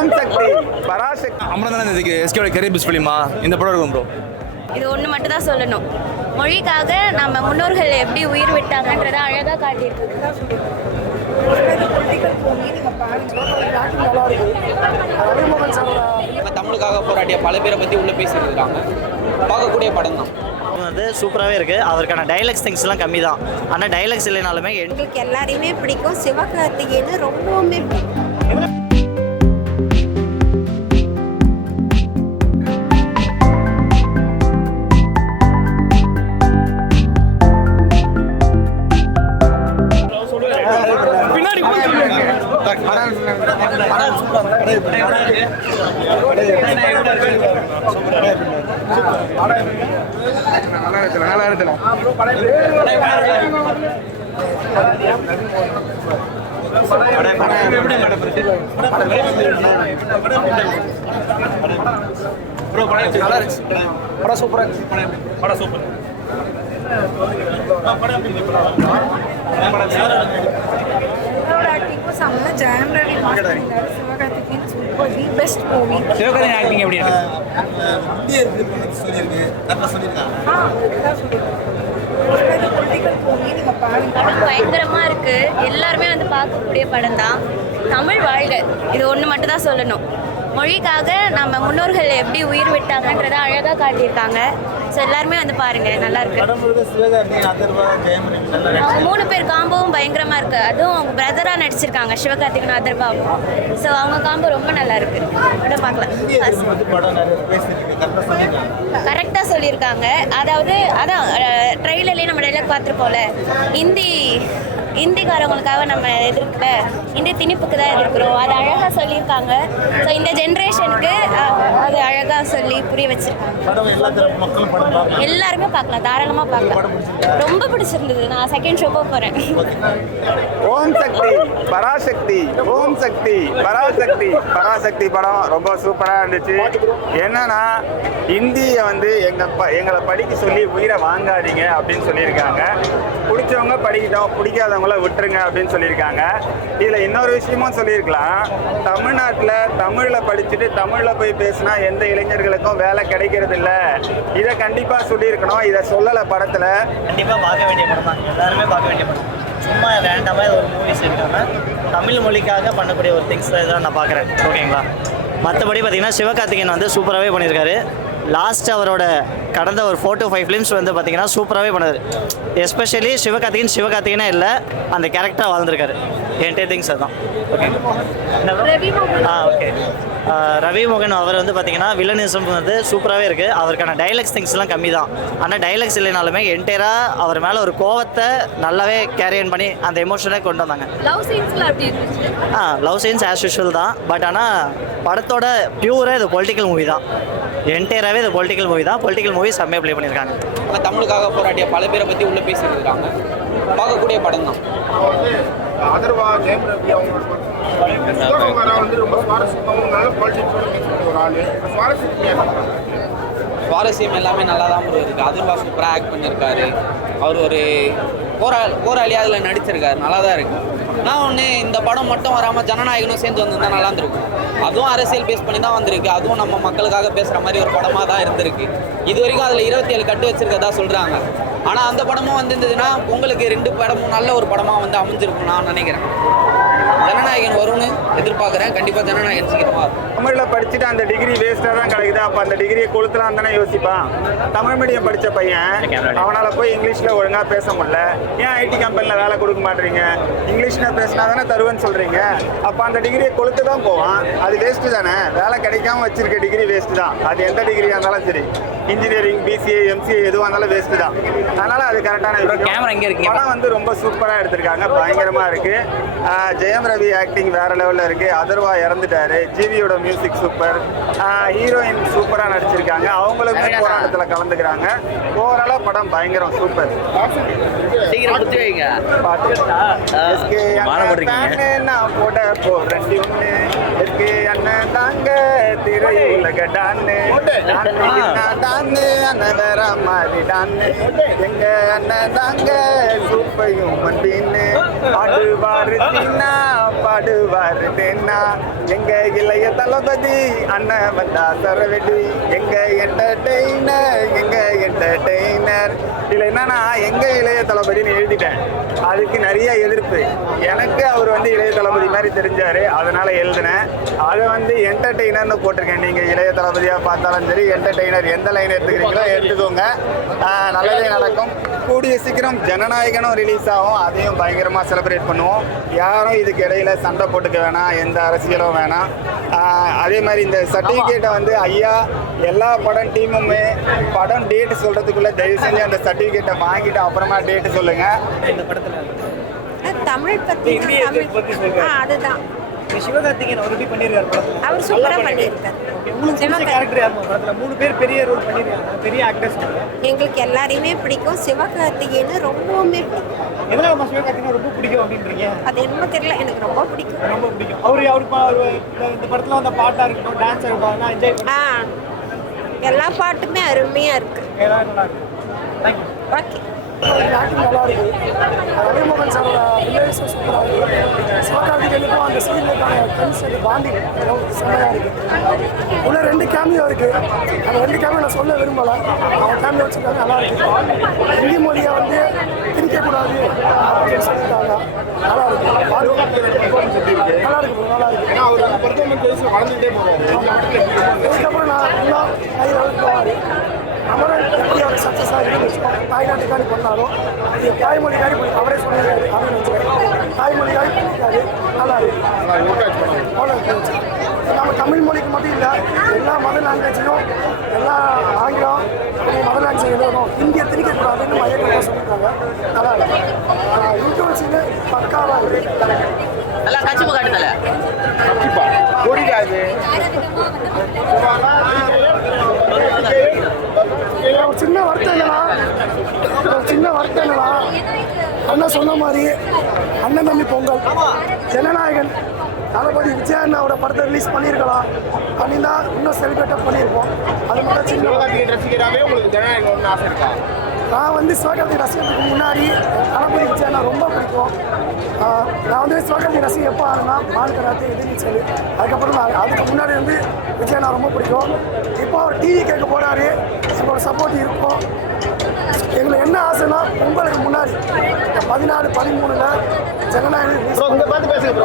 ஓம் சக்தி பராசக்தி. அமரந்தான இதுக்கு எஸ்கேட career best ஃபிலிமா இந்த படம் இருக்கும் ப்ரோ. இது ஒன்று மட்டும் தான் சொல்லணும். மொழிக்காக நம்ம முன்னோர்கள் எப்படி உயிர் விட்டாங்கன்றதை அழகாக காட்டியிருக்கு. தமிழுக்காக போராடிய பல பேரை பற்றி உள்ள பேசியிருக்காங்க. பார்க்கக்கூடிய படம் தான். வந்து சூப்பராகவே இருக்குது. அவருக்கான டைலாக்ஸ் திங்ஸ்லாம் கம்மி தான். ஆனால் டைலாக்ஸ் இல்லைனாலுமே எங்களுக்கு எல்லாரையுமே பிடிக்கும். சிவகார்த்திகேயன் ரொம்பவுமே பிடிக்கும். Jayam Ravi Sivakarthikeyan super the best movie. Sivakarthikeyan acting எப்படி இருக்கு? படம் பயங்கரமாக இருக்குது. எல்லாருமே வந்து பார்க்கக்கூடிய படம் தான். தமிழ் வாழ்க, இது ஒன்று மட்டும் தான் சொல்லணும். மொழிக்காக நம்ம முன்னோர்கள் எப்படி உயிர் விட்டாங்கன்றதை அழகாக காட்டியிருக்காங்க. ஸோ எல்லாருமே வந்து பாருங்கள், நல்லா இருக்கு. அவங்க 3 பேர் காம்போவும் பயங்கரமாக இருக்குது. அதுவும் அவங்க பிரதராக நடிச்சிருக்காங்க, சிவகார்த்திகேயன் அதர்பாவும். ஸோ அவங்க காம்போ ரொம்ப நல்லா இருக்கு. படம் பார்க்கலாம். கரெக்டாக சொல்லியிருக்காங்க. அதாவது அதான் ட்ரெயிலர்லேயே நம்ம டைலாக் பார்த்துருப்போம்ல, இந்திக்காரவங்களுக்காக நம்ம எதிர்க்கல, இந்திய திணிப்புக்கு தான் எதிர்க்கிறோம். அது அழகாக சொல்லியிருக்காங்க. ஸோ இந்த ஜென்ரேஷனுக்கு அது அழகாக சொல்லி புரிய வச்சிருக்காங்க. எல்லாருமே பார்க்கலாம், தாராளமாக பார்க்கலாம். ரொம்ப பிடிச்சிருந்தது. நான் செகண்ட் ஷோக்கு போகிறேன். ஓம் சக்தி பராசக்தி, ஓம் சக்தி பராசக்தி. பராசக்தி படம் ரொம்ப சூப்பராக இருந்துச்சு. என்னன்னா இந்தியை வந்து எங்களை படிக்க சொல்லி உயிரை வாங்காதீங்க அப்படின்னு சொல்லியிருக்காங்க. பிடிச்சவங்க படிக்கிட்டோம், பிடிக்காதவங்கள விட்டுருங்க அப்படின்னு சொல்லியிருக்காங்க. இதில் இன்னொரு விஷயமும் சொல்லியிருக்கலாம். தமிழ்நாட்டில் தமிழில் படிச்சுட்டு தமிழில் போய் பேசினா எந்த இளைஞர்களுக்கும் வேலை கிடைக்கிறது இல்லை. இதை கண்டிப்பாக சொல்லியிருக்கணும். இதை சொல்லலை படத்தில். கண்டிப்பாக பார்க்க வேண்டிய படம் தான். எல்லாருமே பார்க்க வேண்டிய படம். சும்மா வேண்டாமல் ஒரு மூவிஸ் இருக்காமல் தமிழ் மொழிக்காக பண்ணக்கூடிய ஒரு திங்ஸ் தான் நான் பார்க்குறேன். ஓகேங்களா? மற்றபடி பார்த்திங்கன்னா சிவகார்த்திகேயன் வந்து சூப்பராகவே பண்ணியிருக்காரு. லாஸ்ட் அவரோட கடந்த ஒரு 4 to 5 ஃபிலிம்ஸ் வந்து பார்த்திங்கன்னா சூப்பராகவே பண்ணார். எஸ்பெஷலி சிவகார்த்திகேயனே இல்லை, அந்த கேரக்டராக வாழ்ந்துருக்காரு. என்டே திங்ஸ் அதுதான். Okay okay. ரவி மோகன் அவர் வந்து பார்த்திங்கன்னா வில்லனிசம் வந்து சூப்பராகவே இருக்குது. அவருக்கான டைலாக்ஸ் திங்ஸ்லாம் கம்மி தான். ஆனால் டைலாக்ஸ் இல்லைனாலுமே என்டையராக அவர் மேலே ஒரு கோவத்தை நல்லாவே கேரியன் பண்ணி அந்த எமோஷனே கொண்டு வந்தாங்க. லவ் சீன்ஸ் ஆஸ் யூஷுவல் தான். பட் ஆனால் படத்தோட பியூராக இது பொலிட்டிக்கல் மூவி தான். என்டையராகவே இது பொலிட்டிக்கல் மூவி தான். பொலிட்டிக்கல் மூவி செம்மையாக ப்ளே பண்ணியிருக்காங்க. தமிழுக்காக போராடிய பல பேரை பற்றி உள்ள பேசியிருக்காங்க. பார்க்கக்கூடிய படம் தான். அதர்வா ஜெயம் ரவி அவங்க வந்து ரொம்ப சுவாரஸ்யம் எல்லாமே நல்லா தான் இருக்குது. அதர்வா சூப்பராக ஆக்ட் பண்ணியிருக்காரு. அவர் ஒரு போராளியாக அதில் நடிச்சிருக்காரு. நல்லா தான் இருக்குது. நான் ஒன்று இந்த படம் மட்டும் வராமல் ஜனநாயகனும் சேர்ந்து வந்திருந்தால் நல்லா இருந்திருக்கும். அதுவும் அரசியல் பேஸ் பண்ணி தான் வந்திருக்கு. அதுவும் நம்ம மக்களுக்காக பேசுகிற மாதிரி ஒரு படமாக தான் இருந்திருக்கு. இது வரைக்கும் அதில் 27 கட்டு வச்சுருக்கதா சொல்கிறாங்க. ஆனால் அந்த படமும் வந்திருந்ததுன்னா உங்களுக்கு 2 படமும் நல்ல ஒரு படமாக வந்து அமைஞ்சிருக்கும் நான் நினைக்கிறேன். ஜனநாயகன் வரும்னு எதிர்பார்க்குறேன். கண்டிப்பாக ஜனநாயகன் சீக்கிரமாக இருக்கும். தமிழில் படிச்சுட்டு அந்த டிகிரி வேஸ்ட்டாக தான் கிடைக்குது. அப்போ அந்த டிகிரியை கொளுத்தலாம் தானே யோசிப்பான். தமிழ் மீடியம் படித்த பையன் அவனால் போய் இங்கிலீஷில் ஒழுங்காக பேச முடியல. ஏன் ஐடி கம்பெனியில் வேலை கொடுக்க மாட்டீங்க? இங்கிலீஷில் பேசினா தானே தருவேன்னு சொல்கிறீங்க. அப்போ அந்த டிகிரியை கொளுத்து தான் போவான். அது வேஸ்ட்டு தானே. வேலை கிடைக்காம வச்சிருக்க டிகிரி வேஸ்ட்டு தான். அது எந்த டிகிரியாக இருந்தாலும் சரி, இன்ஜினியரிங், பிசிஏ, எம்சிஏ எதுவாக இருந்தாலும் வேஸ்ட்டு தான். அதனால் அது கரெக்டான கேமரா எங்கே இருக்கு? படம் வந்து ரொம்ப சூப்பராக எடுத்திருக்காங்க. பயங்கரமாக இருக்குது. ஜெயம் ரவி ஆக்டிங் வேறு லெவலில் இருக்குது. அதர்வா இறந்துட்டாரு. ஜிவியோட மியூசிக் சூப்பர். ஹீரோயின் சூப்பராக நடிச்சிருக்காங்க. அவங்களுமே போராட்டத்தில் கலந்துக்கிறாங்க. ஓவராலாக படம் பயங்கரம் சூப்பர். நான் போட போறேன் அண்ணன் தாங்க திரையுலக டான்னு டான்னு அண்ணன் வேற மாதிரி டான்னு எங்க அண்ணன் தாங்க சூப்பையும் மண்டின்னு பாடுவாரு தீனா பாடுவாரு தேனா எங்க இளைய தளபதி அண்ணன் வந்தா சரவெடி எங்க என்டர்டெய்னர் இதுல என்னன்னா எங்க இளைய தளபதினு எழுதிட்டேன். அதுக்கு நிறைய எதிர்ப்பு. எனக்கு அவர் வந்து இளைய தளபதி மாதிரி தெரிஞ்சாரு, அதனால எழுதினேன். அதை வந்து என்டர்டெய்னர்னு போட்டிருக்கேன். நீங்க இளைய தளபதியா பார்த்தாலும் சரி, என்டர்டெய்னர் எந்த லைன் எடுத்துக்கிறீங்களோ எடுத்துக்கோங்க, நல்லதே நடக்கும். கூடிய சீக்கிரம் ஜனநாயகனும் ரிலீஸ் ஆகும், அதையும் பயங்கரமாக செலிப்ரேட் பண்ணுவோம். யாரும் இதுக்கு இடையில சண்டை போட்டுக்க வேணாம், எந்த அரசியலும் வேணாம். அதே மாதிரி இந்த சர்டிஃபிகேட்டை வந்து ஐயா எல்லா படம் டீமுமே படம் டேட்டு சொல்கிறதுக்குள்ளே தயவு செஞ்சு அந்த சர்டிஃபிகேட்டை வாங்கிட்டு அப்புறமா டேட்டு சொல்லுங்கள். இந்த படத்தில் தமிழ் பத்தி அதுதான் சிவகார்த்திகேயன் அவர் எப்படி பண்ணியிருக்காரு படத்தில்? அவர் சூப்பரா பண்ணியிருக்காரு. உங்களுக்கு பிடிச்ச கேரக்டர் யார் படத்தில்? 3 பேர் பெரிய ரோல் பண்ணியிருக்காங்க, பெரிய ஆக்டர்ஸ். எங்களுக்கு எல்லாரையுமே பிடிக்கும். சிவகார்த்திகேயன் ரொம்பவுமே பிடிக்கும். எதனால சிவகார்த்திகேயன் ரொம்ப பிடிக்கும் அப்படின்றீங்க? அது என்னமோ தெரியல, எனக்கு ரொம்ப பிடிக்கும். ரொம்ப பிடிக்கும். அவரு இந்த படத்தில் வந்த பாட்டாக இருக்கட்டும், டான்ஸ் இருக்கட்டும், என்ஜாய் பண்ணி எல்லா பாட்டுமே அருமையா இருக்கு. எல்லாம் நல்லா இருக்கும். தேங்க்யூ. ஓகே. ஆக்டிங் நல்லா இருக்கு. ரவிமோகன் சாரோட வில்லேஜ் சூப்பராக இருக்கு. சிவகார்த்திகேயனுக்கும் அந்த சீரியலுக்கான கெமிஸ்ட்ரி பாண்டிங் செம்மையாக இருக்கு. உள்ள 2 கேமியோ இருக்கு. அந்த 2 கேமியோ நான் சொல்ல விரும்பலை. அவன் கேமியோ வச்சுருக்காங்க, நல்லா இருக்கு. ஹிந்தி மொழியை வந்து திணிக்கக்கூடாது அப்படின்னு சொல்லியிருக்காங்க. நல்லா இருக்கு. நல்லா இருக்கு, நல்லா இருக்கு. அவர் வந்து பெர்ஃபார்மன்ஸ் வைஸ்ல வளர்ந்துட்டே போறாரு. இதுக்கப்புறம் நான் இன்னும் கை அளவுக்கு போவார். அமரன் எப்படி அவர் சக்ஸஸ் ஆகிருந்துச்சோ தாய்நாட்டுக்காரி பண்ணாலும் இது தாய்மொழிக்காரி பண்ணி அவரே சொல்லியிருக்காரு. அப்படின்னு நினச்சிக்கிறேன். தாய்மொழிக்காரி பண்ணியிருக்காரு, நல்லா இருக்கு. அவ்வளோ இருந்துச்சு. நம்ம தமிழ் மொழிக்கு மட்டும் இல்லை, எல்லா மதர் லாங்குவேஜையும் எல்லா ஆங்கிலம் மதர் லாங்குவேஜ் எழுதணும், ஹிந்தியை திணிக்கக்கூடாதுன்னு மையக்கட்டாக சொல்லியிருக்காங்க. நல்லா இருக்கு. இன்ட்ரோல்ஸின்னு பக்காவாக இருக்கு. எல்லாம் கட்சி காட்டுதல புரியாது. ஒரு சின்ன வருத்தம் என்னன்னா அண்ணன் சொன்ன மாதிரி அண்ணன் தம்பி பொங்கல் ஜனநாயகன் தளபதி விஜய் அண்ணாவோட படத்தை ரிலீஸ் பண்ணியிருக்கலாம். பண்ணியிருந்தா இன்னும் செலிப்ரேட்டாக பண்ணியிருப்போம். அது மட்டும் சின்ன சிவகார்த்திகேயன் ரசிகராகவே உங்களுக்கு ஜனநாயகம் ஒன்று ஆசை இருக்கா? நான் வந்து சிவகார்த்திகேயன் ரசிகத்துக்கு முன்னாடி தளபதி விஜய் அண்ணா ரொம்ப பிடிக்கும். நான் வந்து சிவகார்த்திகேயன் ரசிகை எப்போ ஆனேன்னா மான்கராத்து எதிர்நீச்சல். அதுக்கப்புறம் அதுக்கு முன்னாடி வந்து விஜய் அண்ணா ரொம்ப பிடிக்கும். இப்போ அவர் டிவி கேட்க போகிறாரு, எங்களோட சப்போர்ட் இருக்கும். எங்களுக்கு என்ன ஆசைன்னா பொங்கலுக்கு முன்னாடி 14, 13 ஜனநாயகம் பார்த்து பேசுங்க.